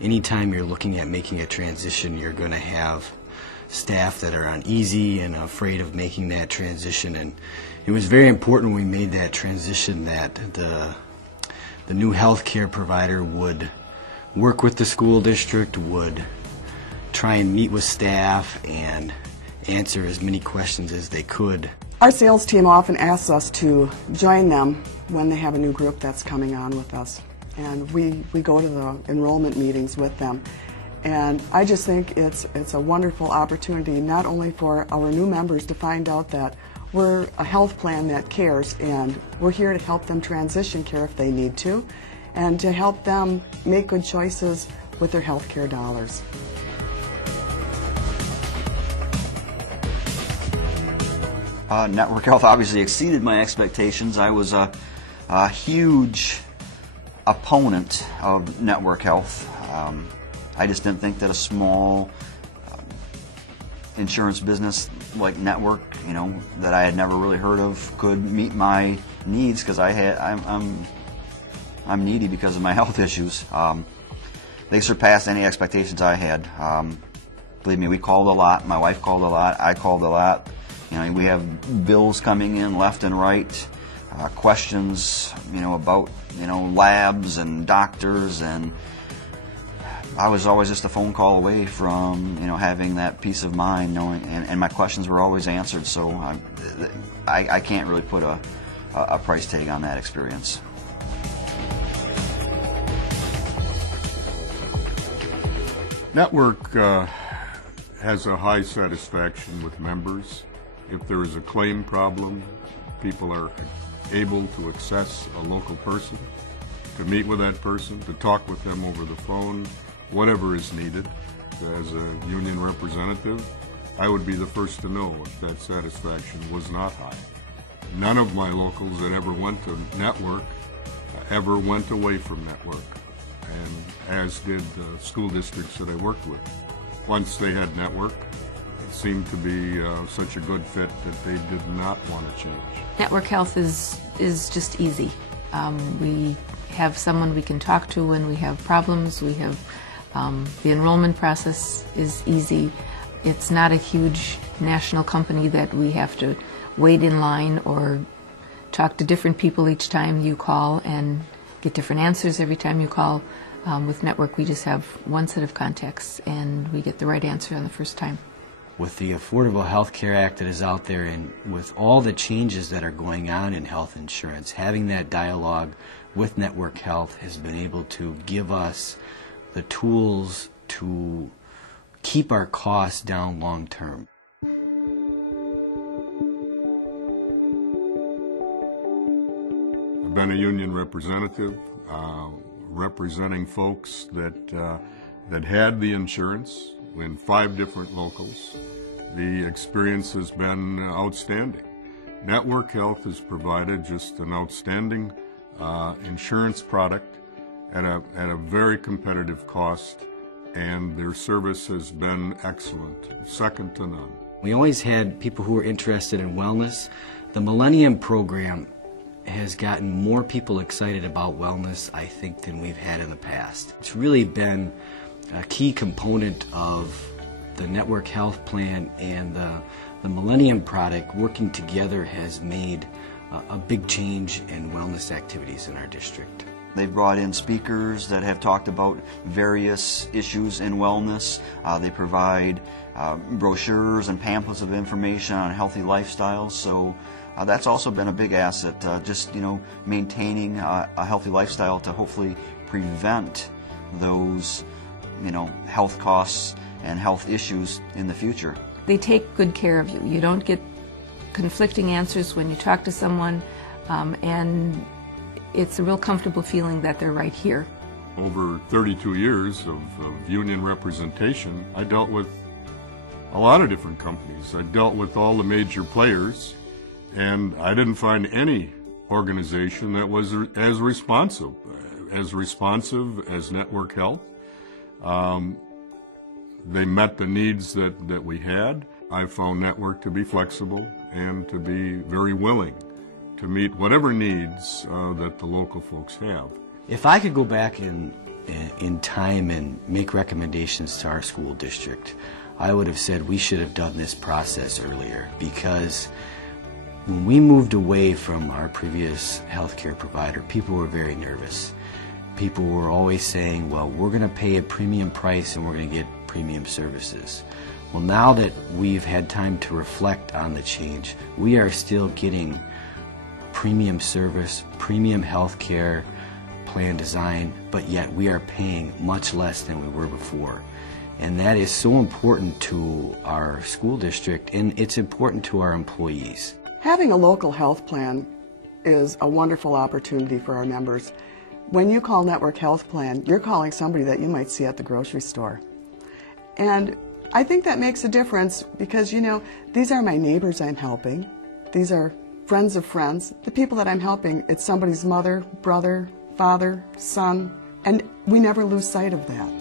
anytime you're looking at making a transition, you're going to have staff that are uneasy and afraid of making that transition. And it was very important when we made that transition that the new health care provider would work with the school district, would try and meet with staff and answer as many questions as they could. Our sales team often asks us to join them when they have a new group that's coming on with us. And we go to the enrollment meetings with them. And I just think it's a wonderful opportunity not only for our new members to find out that we're a health plan that cares, and we're here to help them transition care if they need to, and to help them make good choices with their health care dollars. Network Health obviously exceeded my expectations. I was a huge opponent of Network Health. I just didn't think that a small insurance business like Network, that I had never really heard of, could meet my needs, because I'm needy because of my health issues. They surpassed any expectations I had. Believe me, we called a lot. My wife called a lot. I called a lot. We have bills coming in left and right, questions, about, labs and doctors, and I was always just a phone call away from, having that peace of mind, knowing, and my questions were always answered. So I can't really put a price tag on that experience. Network has a high satisfaction with members. If there is a claim problem, people are able to access a local person, to meet with that person, to talk with them over the phone, whatever is needed. As a union representative, I would be the first to know if that satisfaction was not high. None of my locals that ever went to Network ever went away from Network, and as did the school districts that I worked with. Once they had Network, it seemed to be such a good fit that they did not want to change. Network Health is just easy. We have someone we can talk to when we have problems. We have the enrollment process is easy. It's not a huge national company that we have to wait in line or talk to different people each time you call and get different answers every time you call. With Network, we just have one set of contacts and we get the right answer on the first time. With the Affordable Health Care Act that is out there, and with all the changes that are going on in health insurance, having that dialogue with Network Health has been able to give us the tools to keep our costs down long term. I've been a union representative, representing folks that had the insurance in 5 different locals. The experience has been outstanding. Network Health has provided just an outstanding insurance product at a very competitive cost, and their service has been excellent, second to none. We always had people who were interested in wellness. The Millennium program has gotten more people excited about wellness, I think, than we've had in the past. It's really been a key component of the Network Health Plan, and the Millennium product working together has made a big change in wellness activities in our district. They've brought in speakers that have talked about various issues in wellness. They provide brochures and pamphlets of information on healthy lifestyles. So that's also been a big asset, just maintaining a healthy lifestyle to hopefully prevent those health costs and health issues in the future. They take good care of you. You don't get conflicting answers when you talk to someone, and it's a real comfortable feeling that they're right here. Over 32 years of union representation, I dealt with a lot of different companies. I dealt with all the major players, and I didn't find any organization that was as responsive as Network Health. They met the needs that we had. I found Network to be flexible and to be very willing to meet whatever needs that the local folks have. If I could go back and in time and make recommendations to our school district, I would have said we should have done this process earlier, because when we moved away from our previous healthcare provider, people were very nervous. People were always saying, well, we're going to pay a premium price and we're going to get premium services. Well, now that we've had time to reflect on the change, we are still getting premium service, premium healthcare plan design, but yet we are paying much less than we were before. And that is so important to our school district, and it's important to our employees. Having a local health plan is a wonderful opportunity for our members. When you call Network Health Plan, you're calling somebody that you might see at the grocery store. And I think that makes a difference because, you know, these are my neighbors I'm helping. These are friends of friends. The people that I'm helping, it's somebody's mother, brother, father, son, and we never lose sight of that.